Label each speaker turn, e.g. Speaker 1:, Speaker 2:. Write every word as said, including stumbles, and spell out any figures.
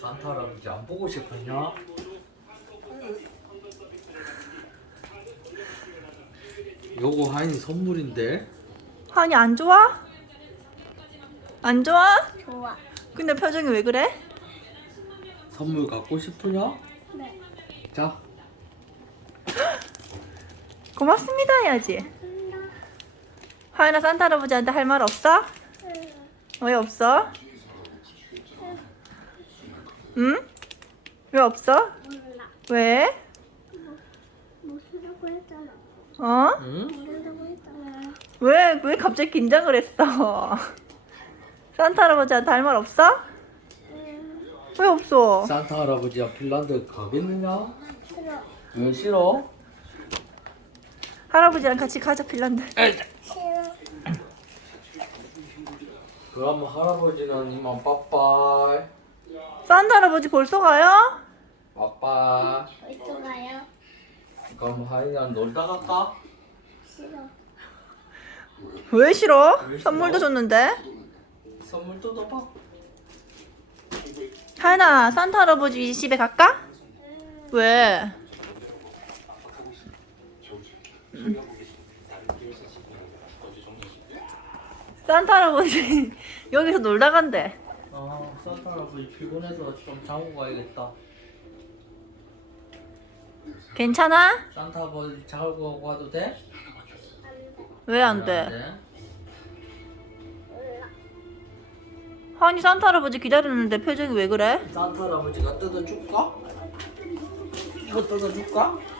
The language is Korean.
Speaker 1: 산타 할아버지 안 보고 싶었냐? 요거 하인이 선물인데.
Speaker 2: 하은이 안 좋아? 안 좋아?
Speaker 3: 좋아.
Speaker 2: 근데 표정이 왜 그래?
Speaker 1: 선물 갖고 싶으냐?
Speaker 3: 네.
Speaker 1: 자,
Speaker 2: 고맙습니다 해야지. 하은아 산타 할아버지한테 할 말 없어? 왜 없어? 응? 왜 없어?
Speaker 3: 몰라.
Speaker 2: 왜?
Speaker 3: 못쓰라고 했잖아.
Speaker 2: 어?
Speaker 1: 응?
Speaker 3: 모르라고 했잖아.
Speaker 2: 왜, 왜 갑자기 긴장을 했어? 산타 할아버지한테 할 말 없어?
Speaker 3: 응.
Speaker 2: 왜 없어?
Speaker 1: 산타 할아버지야 핀란드 가겠느냐?
Speaker 3: 싫어.
Speaker 1: 왜 싫어?
Speaker 2: 할아버지랑 같이 가자 핀란드.
Speaker 3: 싫어.
Speaker 1: 그럼 할아버지는 이만 빠빠이.
Speaker 2: 산타 할아버지 벌써 가요?
Speaker 1: 빠빠.
Speaker 3: 벌써 가요?
Speaker 1: 그럼 하인이랑 놀다 갈까?
Speaker 3: 싫어.
Speaker 2: 왜 싫어?
Speaker 1: 왜 싫어?
Speaker 2: 선물도 줬는데.
Speaker 1: 선물 뜯어봐.
Speaker 2: 하은아 산타 할아버지 집에 갈까? 왜? 산타 할아버지 여기서 놀다 간대.
Speaker 1: 아, 산타 할아버지 피곤해서 좀 자고 가야겠다.
Speaker 2: 괜찮아?
Speaker 1: 산타 할아버지 자고 가도 돼?
Speaker 2: 왜 안
Speaker 1: 안
Speaker 2: 돼?
Speaker 1: 돼?
Speaker 3: 몰라.
Speaker 2: 하은이 산타 할아버지 기다리는데 표정이 왜 그래?
Speaker 1: 산타 할아버지가 뜯어줄까? 이거 뜯어줄까?